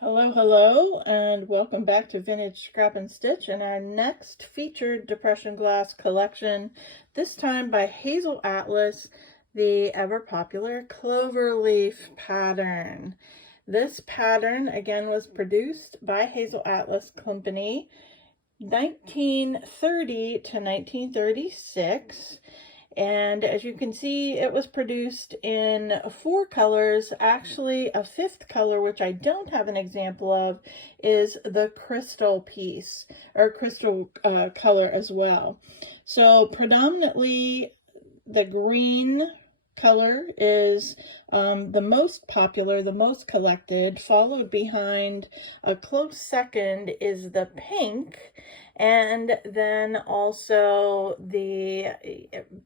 Hello, hello, and welcome back to Vintage Scrap and Stitch and our next featured Depression Glass collection, this time by Hazel Atlas, the ever-popular Cloverleaf pattern. This pattern, again, was produced by Hazel Atlas Company 1930 to 1936. And as you can see, it was produced in 4 colors. Actually, a 5th color, which I don't have an example of, is the crystal piece, or crystal color as well. So predominantly the green color is the most popular, the most collected. Followed behind, a close second, is the pink, and then also the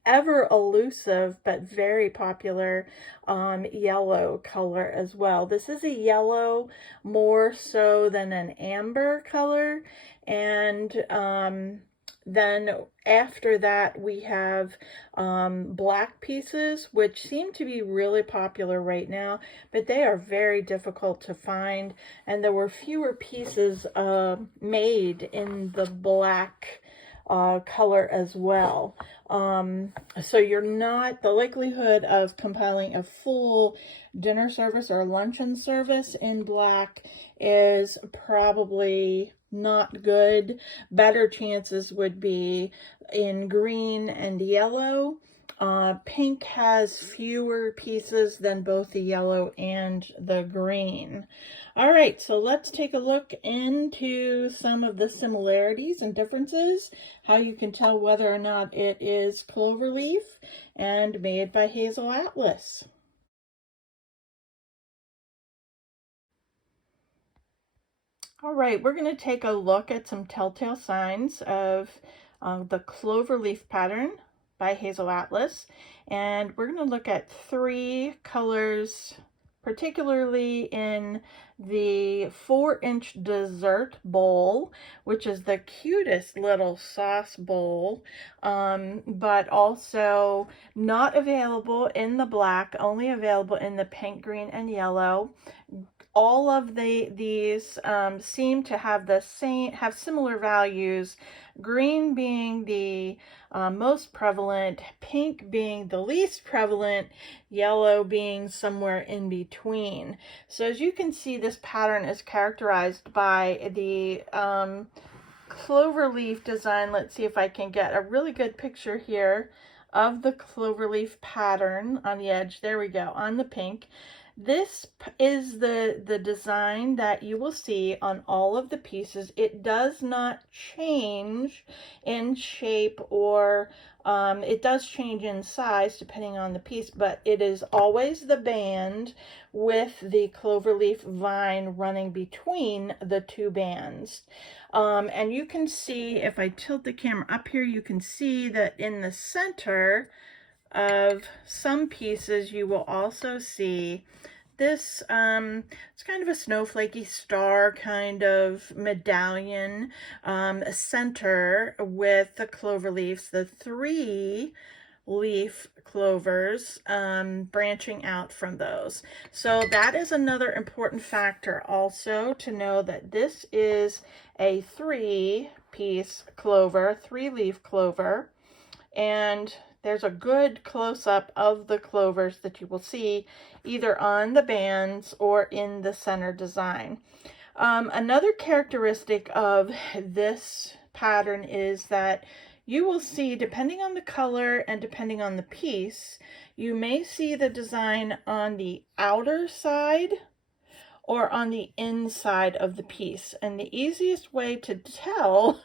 ever elusive but very popular yellow color as well. This is a yellow more so than an amber color, and then after that we have black pieces, which seem to be really popular right now, but they are very difficult to find, and there were fewer pieces made in the black color as well. So the likelihood of compiling a full dinner service or luncheon service in black is probably not good. Better chances would be in green and yellow. Pink has fewer pieces than both the yellow and the green. All right, so let's take a look into some of the similarities and differences, how you can tell whether or not it is Cloverleaf and made by Hazel Atlas. All right, we're going to take a look at some telltale signs of the Cloverleaf pattern by Hazel Atlas, and we're going to look at 3 colors, particularly in the 4-inch dessert bowl, which is the cutest little sauce bowl, but also not available in the black, only available in the pink, green, and yellow. All of these seem to have similar values, green being the most prevalent, pink being the least prevalent, yellow being somewhere in between. So as you can see, this pattern is characterized by the cloverleaf design. Let's see if I can get a really good picture here of the cloverleaf pattern on the edge. There we go, on the pink. This is the design that you will see on all of the pieces. It does not change in shape, or it does change in size depending on the piece, but it is always the band with the cloverleaf vine running between the 2 bands. And you can see, if I tilt the camera up here, you can see that in the center of some pieces you will also see this it's kind of a snowflakey star kind of medallion center with the clover leaves, the 3 leaf clovers branching out from those. So that is another important factor also to know, that this is a 3-piece clover, 3-leaf clover, and there's a good close-up of the clovers that you will see either on the bands or in the center design. Another characteristic of this pattern is that you will see, depending on the color and depending on the piece, you may see the design on the outer side or on the inside of the piece. And the easiest way to tell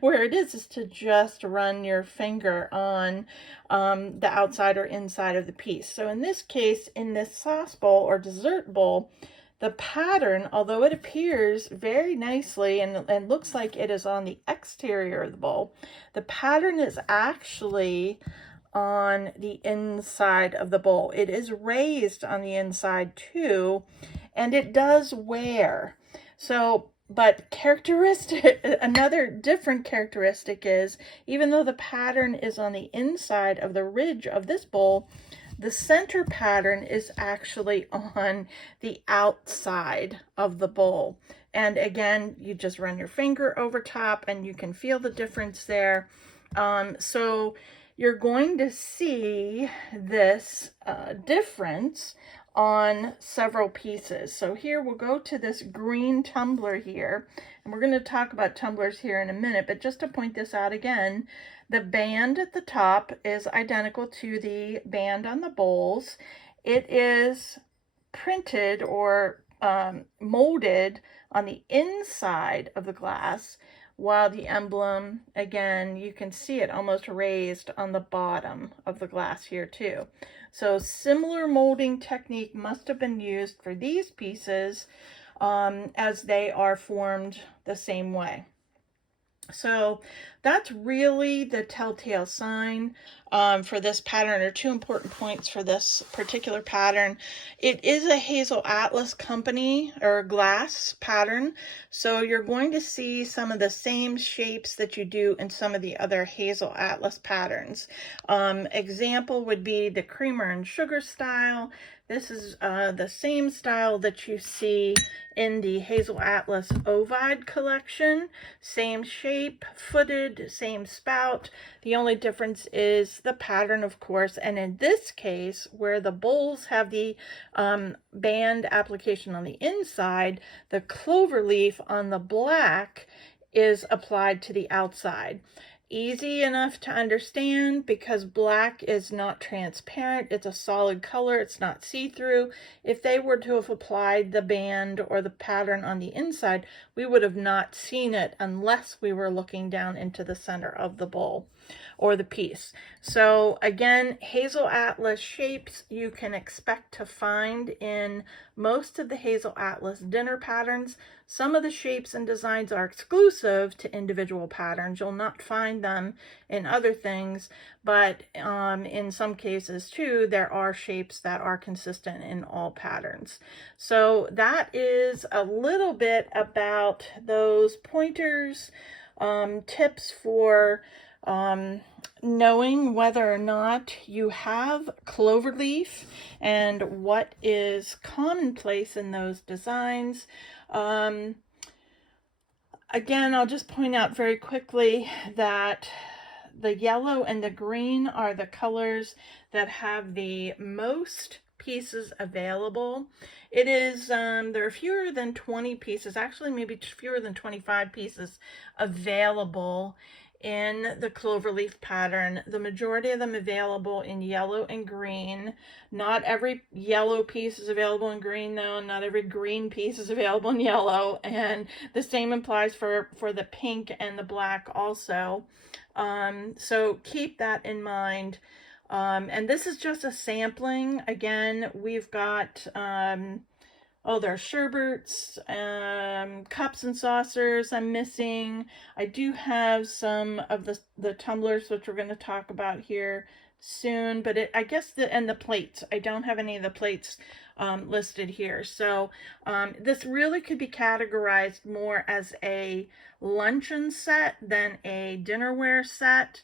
where it is to just run your finger on the outside or inside of the piece. So in this case, in this sauce bowl or dessert bowl, the pattern, although it appears very nicely and looks like it is on the exterior of the bowl, the pattern is actually on the inside of the bowl. It is raised on the inside too, and it does wear. So, but another different characteristic is, even though the pattern is on the inside of the ridge of this bowl, the center pattern is actually on the outside of the bowl. And again, you just run your finger over top and you can feel the difference there. So you're going to see this difference on several pieces. So here we'll go to this green tumbler here, and we're going to talk about tumblers here in a minute, but just to point this out again, the band at the top is identical to the band on the bowls. It is printed or molded on the inside of the glass, while the emblem, again, you can see it almost raised on the bottom of the glass here too. So similar molding technique must have been used for these pieces as they are formed the same way. So that's really the telltale sign for this pattern. There are two important points for this particular pattern. It is a Hazel Atlas Company or glass pattern, so you're going to see some of the same shapes that you do in some of the other Hazel Atlas patterns. Example would be the creamer and sugar style. This is the same style that you see in the Hazel Atlas Ovide collection. Same shape, footed, same spout. The only difference is the pattern, of course, and in this case, where the bowls have the band application on the inside, the cloverleaf on the black is applied to the outside. Easy enough to understand because black is not transparent. It's a solid color. It's not see-through. If they were to have applied the band or the pattern on the inside, we would have not seen it unless we were looking down into the center of the bowl or the piece. So again, Hazel Atlas shapes you can expect to find in most of the Hazel Atlas dinner patterns. Some of the shapes and designs are exclusive to individual patterns. You'll not find them in other things, but in some cases too, there are shapes that are consistent in all patterns. So that is a little bit about those pointers, tips for knowing whether or not you have cloverleaf and what is commonplace in those designs. Again, I'll just point out very quickly that the yellow and the green are the colors that have the most pieces available. It is, there are fewer than 20 pieces, actually maybe fewer than 25 pieces available in the cloverleaf pattern. The majority of them available in yellow and green. Not every yellow piece is available in green though. Not every green piece is available in yellow. And the same applies for the pink and the black also. So keep that in mind. And this is just a sampling. Again, we've got, there are sherbets, cups and saucers I'm missing. I do have some of the tumblers, which we're going to talk about here soon, but I guess and the plates. I don't have any of the plates listed here. So this really could be categorized more as a luncheon set than a dinnerware set.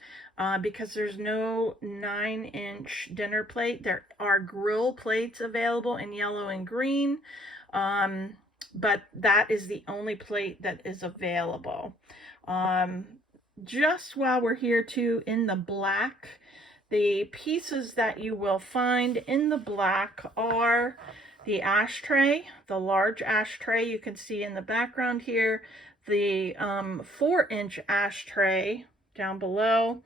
Because there's no 9-inch dinner plate. There are grill plates available in yellow and green, but that is the only plate that is available. Just while we're here too, in the black, the pieces that you will find in the black are the ashtray, the large ashtray you can see in the background here, the 4-inch ashtray down below.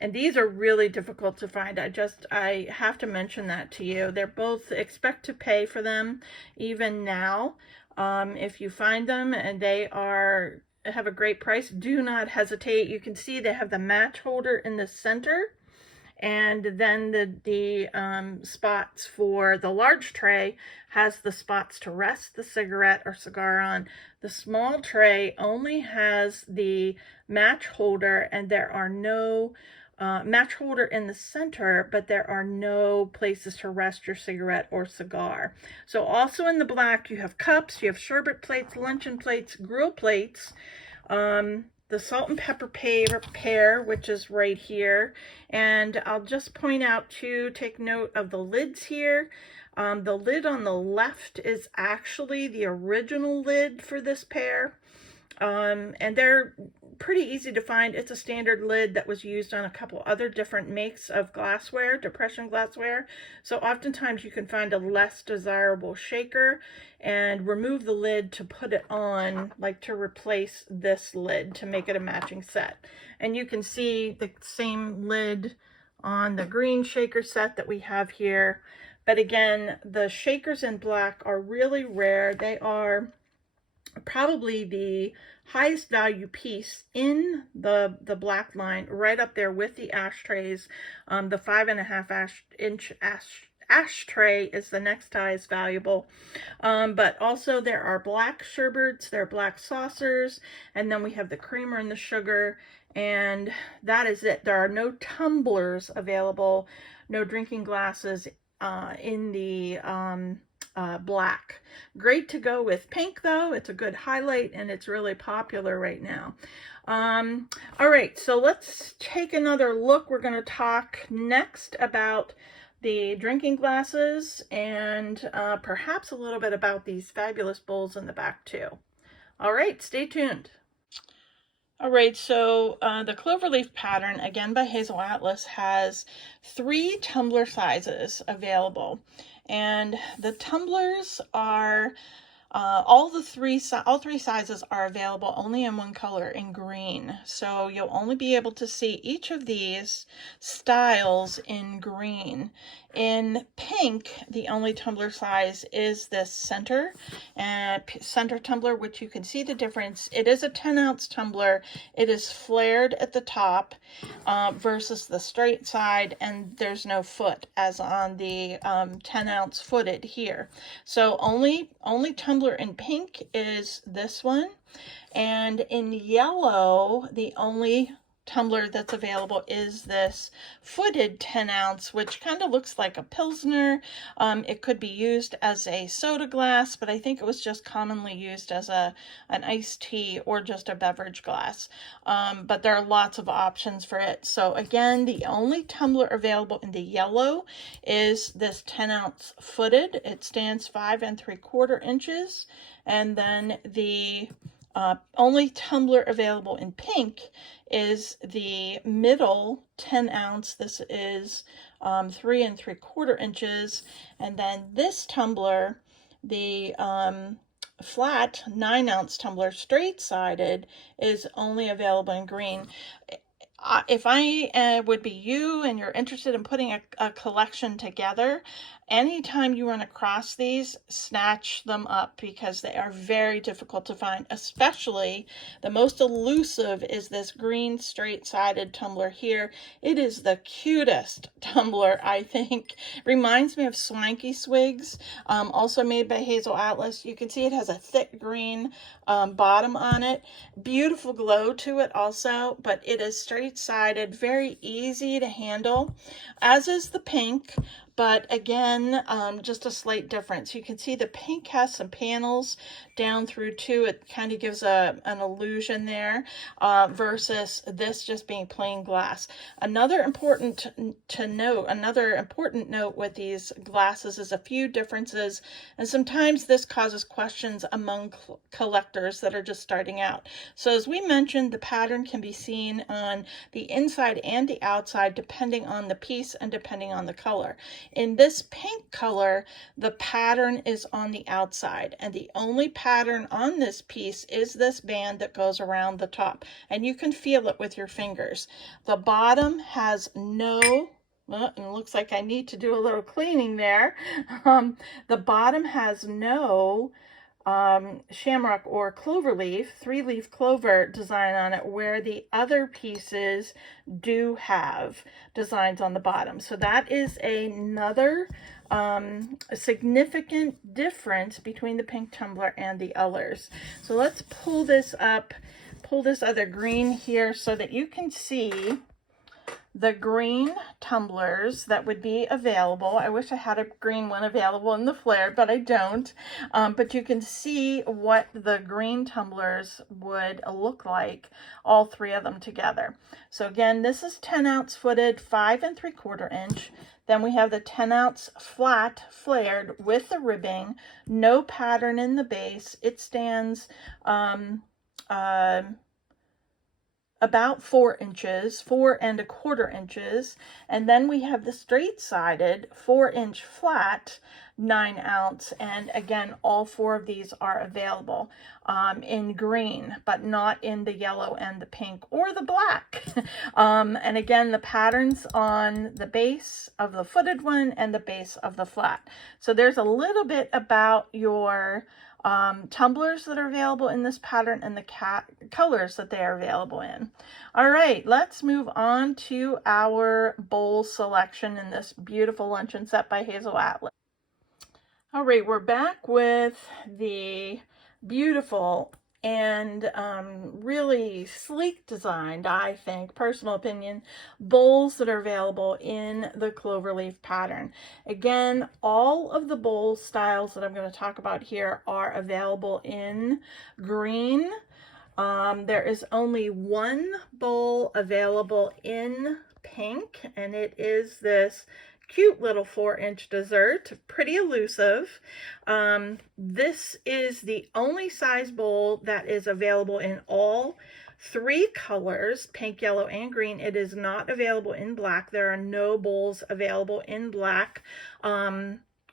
And these are really difficult to find. I have to mention that to you. They're both, expect to pay for them even now. If you find them and they have a great price, do not hesitate. You can see they have the match holder in the center. And then the spots for the large tray has the spots to rest the cigarette or cigar on. The small tray only has the match holder, and there are no match holder in the center, but there are no places to rest your cigarette or cigar. So also in the black, you have cups, you have sherbet plates, luncheon plates, grill plates. The the salt and pepper pear, which is right here. And I'll just point out too, take note of the lids here. The lid on the left is actually the original lid for this pear. And they're pretty easy to find. It's a standard lid that was used on a couple other different makes of glassware, depression glassware. So oftentimes you can find a less desirable shaker and remove the lid to put it on, like to replace this lid to make it a matching set. And you can see the same lid on the green shaker set that we have here. But again, the shakers in black are really rare. They are probably the highest value piece in the black line, right up there with the ashtrays. The 5.5 inch ashtray is the next highest valuable. But also there are black sherbets, there are black saucers, and then we have the creamer and the sugar, and that is it. There are no tumblers available, no drinking glasses in the black. Great to go with pink though. It's a good highlight and it's really popular right now. All right, so let's take another look. We're going to talk next about the drinking glasses and perhaps a little bit about these fabulous bowls in the back too. All right, stay tuned. All right, so the Cloverleaf pattern, again by Hazel Atlas, has 3 tumbler sizes available. And the tumblers are, all three sizes are available only in one color, in green. So you'll only be able to see each of these styles in green. In pink, the only tumbler size is this center tumbler, which you can see the difference. It is a 10-ounce tumbler. It is flared at the top versus the straight side, and there's no foot as on the 10-ounce footed here. So only tumbler in pink is this one, and in yellow, the only tumbler that's available is this footed 10-ounce, which kind of looks like a Pilsner. It could be used as a soda glass, but I think it was just commonly used as an iced tea or just a beverage glass. But there are lots of options for it. So again, the only tumbler available in the yellow is this 10-ounce footed. It stands 5 3/4 inches. And then the only tumbler available in pink is the middle 10-ounce. This is 3 3/4 inches. And then this tumbler, the flat 9-ounce tumbler, straight-sided, is only available in green. If I would be you and you're interested in putting a collection together, anytime you run across these, snatch them up because they are very difficult to find. Especially the most elusive is this green straight-sided tumbler here. It is the cutest tumbler, I think. Reminds me of Swanky Swigs, also made by Hazel Atlas. You can see it has a thick green bottom on it. Beautiful glow to it also, but it is straight-sided, very easy to handle, as is the pink. But again, just a slight difference. You can see the pink has some panels down through too. It kind of gives an illusion there versus this just being plain glass. Another important note with these glasses is a few differences, and sometimes this causes questions among collectors that are just starting out. So as we mentioned, the pattern can be seen on the inside and the outside depending on the piece and depending on the color. In this pink color, the pattern is on the outside, and the only pattern on this piece is this band that goes around the top, and you can feel it with your fingers. The bottom has no, well, it looks like I need to do a little cleaning there. The bottom has no shamrock or cloverleaf, 3-leaf clover design on it, where the other pieces do have designs on the bottom. So that is another significant difference between the pink tumbler and the others. So let's pull this up, pull this other green here so that you can see the green tumblers that would be available. I wish I had a green one available in the flare, but I don't. But you can see what the green tumblers would look like, all three of them together. So again, this is 10-ounce footed, 5 3/4 inch. Then we have the 10-ounce flat flared with the ribbing, no pattern in the base. It stands about 4 inches, 4 1/4 inches. And then we have the straight-sided 4-inch flat 9-ounce. And again, all four of these are available in green, but not in the yellow and the pink or the black. And again, the patterns on the base of the footed one and the base of the flat. So there's a little bit about your tumblers that are available in this pattern and the colors that they are available in. All right, let's move on to our bowl selection in this beautiful luncheon set by Hazel Atlas. All right, we're back with the beautiful and really sleek designed, I think, personal opinion, bowls that are available in the Cloverleaf pattern. Again, all of the bowl styles that I'm going to talk about here are available in green. There is only one bowl available in pink, and it is this cute little 4-inch dessert, pretty elusive. This is the only size bowl that is available in all three colors, pink, yellow, and green. It is not available in black. There are no bowls available in black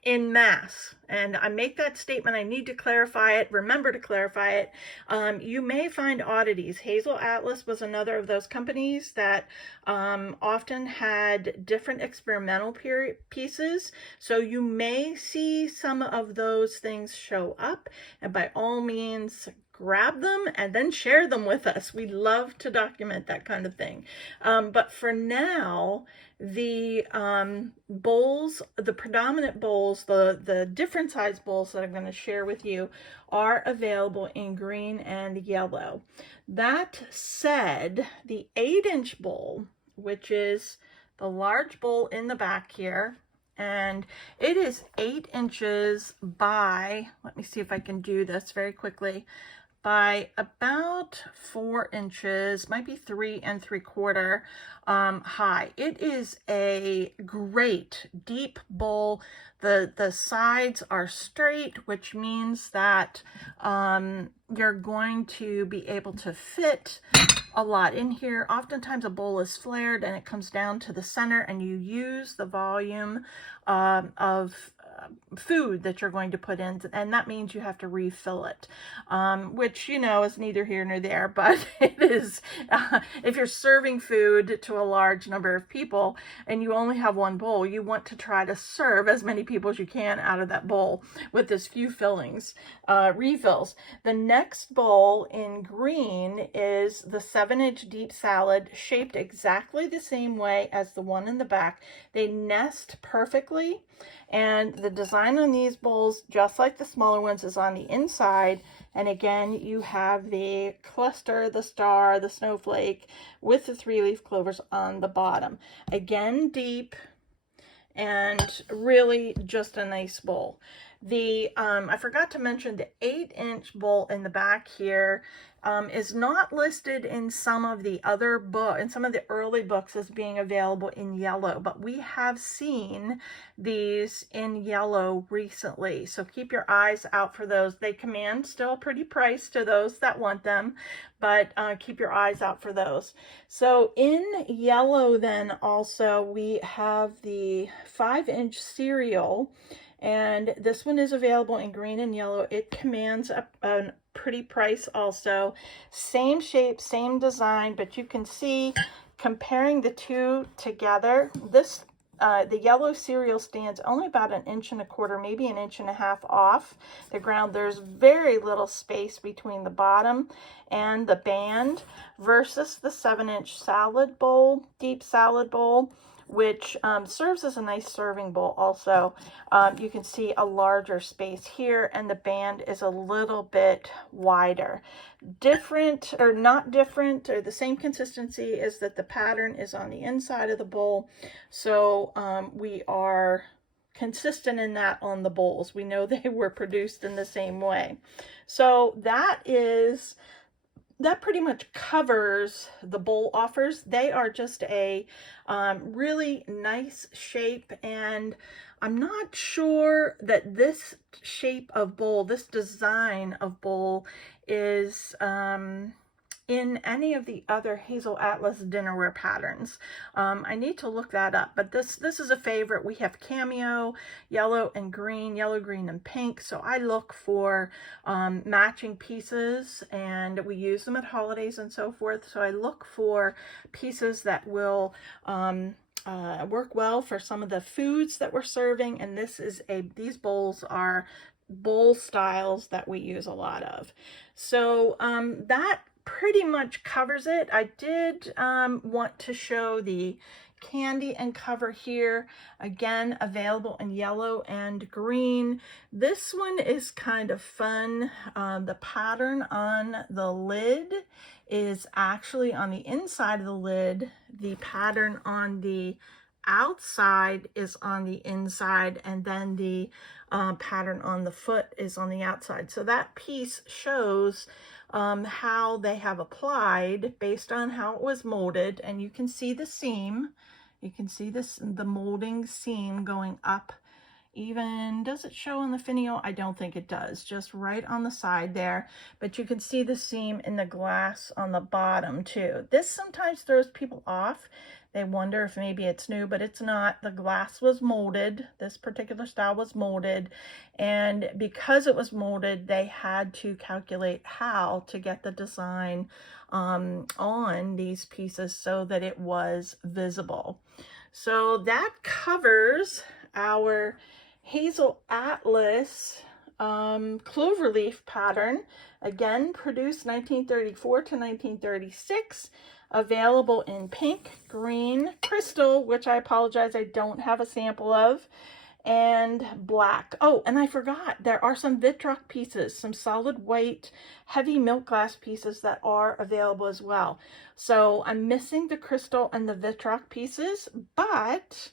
in mass. And I make that statement, I need to clarify it, remember to clarify it. You may find oddities. Hazel Atlas was another of those companies that often had different experimental pieces. So you may see some of those things show up, and by all means, grab them and then share them with us. We love to document that kind of thing. But for now, the bowls, the predominant bowls, the different size bowls that I'm going to share with you are available in green and yellow. That said, the 8-inch bowl, which is the large bowl in the back here, and it is 8 inches by, let me see if I can do this very quickly, by about 4 inches, might be 3 3/4 high. It is a great deep bowl. The sides are straight, which means that you're going to be able to fit a lot in here. Oftentimes a bowl is flared and it comes down to the center, and you use the volume of food that you're going to put in, and that means you have to refill it, which, you know, is neither here nor there, but it is, if you're serving food to a large number of people and you only have one bowl, you want to try to serve as many people as you can out of that bowl with as few refills. The next bowl in green is the 7-inch deep salad, shaped exactly the same way as the one in the back. They nest perfectly, and the design on these bowls, just like the smaller ones, is on the inside. And again, you have the cluster, the star, the snowflake with the 3-leaf clovers on the bottom. Again, deep, and really just a nice bowl. I forgot to mention the 8-inch bowl in the back here is not listed in some of the other books, in some of the early books, as being available in yellow, but we have seen these in yellow recently. So keep your eyes out for those. They command still a pretty price to those that want them, but keep your eyes out for those. So in yellow then also we have the 5-inch cereal, and this one is available in green and yellow. It commands a pretty price also. Same shape, same design, but you can see, comparing the two together, this the yellow cereal stands only about 1 1/4 inches, maybe 1.5 inches off the ground. There's very little space between the bottom and the band, versus the 7-inch salad bowl, deep salad bowl, which serves as a nice serving bowl also. You can see a larger space here, and the band is a little bit wider. Different, or not different, or the same consistency, is that the pattern is on the inside of the bowl. So we are consistent in that on the bowls. We know they were produced in the same way. So that pretty much covers the bowl offers. They are just a really nice shape, and I'm not sure that this shape of bowl, this design of bowl, is in any of the other Hazel Atlas dinnerware patterns. I need to look that up, but this is a favorite. We have cameo, yellow and green, yellow, green, and pink. So I look for matching pieces, and we use them at holidays and so forth. So I look for pieces that will work well for some of the foods that we're serving. And these bowls are bowl styles that we use a lot of. So that pretty much covers it. I did want to show the candy and cover here, again available in yellow and green. This one is kind of fun. The pattern on the lid is actually on the inside of the lid. The pattern on the outside is on the inside, and then the pattern on the foot is on the outside. So that piece shows how they have applied based on how it was molded, and you can see the seam. You can see the molding seam going up. Even, does it show on the finial? I don't think it does, just right on the side there, but you can see the seam in the glass on the bottom too. This sometimes throws people off. They wonder if maybe it's new, but it's not. The glass was molded. This particular style was molded, and because it was molded, they had to calculate how to get the design on these pieces so that it was visible. So that covers our Hazel Atlas Cloverleaf pattern. Again, produced 1934 to 1936. Available in pink, green, crystal, which I apologize, I don't have a sample of, and black. Oh, and I forgot, there are some Vitrock pieces, some solid white, heavy milk glass pieces that are available as well. So I'm missing the crystal and the Vitrock pieces, but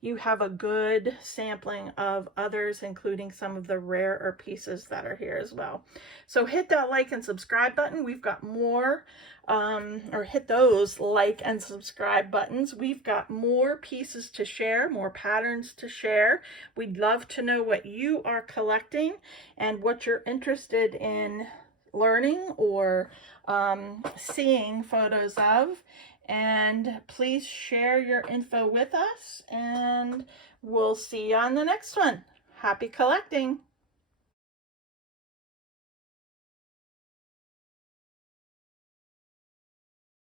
you have a good sampling of others, including some of the rarer pieces that are here as well. So hit that like and subscribe button. We've got more, or hit those like and subscribe buttons. We've got more pieces to share, more patterns to share. We'd love to know what you are collecting and what you're interested in learning or seeing photos of. And please share your info with us, and we'll see you on the next one. Happy collecting!